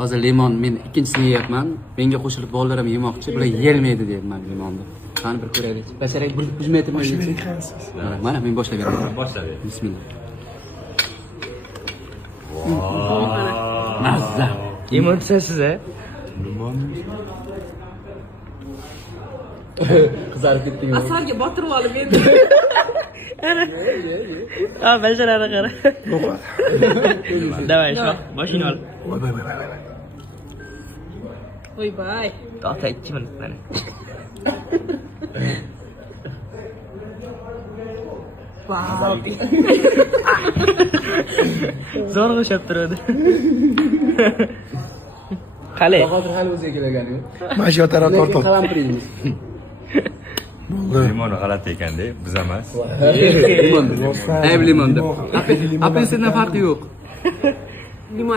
Hozir limon men ikkinchisini yeyapman. Menga qo'shilib bolalarim yemoqchi. Bular yeyolmaydi deyapman limonni. Qani bir ko'raylik. Basharang buzmay turmaylik. Mana men boshlab beraman. Boshlab ber. Bismillah. Mazza. Limon tushasiz a? Qizarib ketding. Asalga botirib olib endi. Ha, basharani qara. Давай, shu. Boshini ol. Voy bay. To'xta 2 minut mana. Wow. Zo'rg'a shab turadi. Qale. Hozir hali o'ziga kelgani-ku. Mana shu taraf tortib. Qalampirimiz. Limoni g'alati ekan-da, biz emas. Limon. Ayb limonda. Apelsindan farqi yo'q. Limon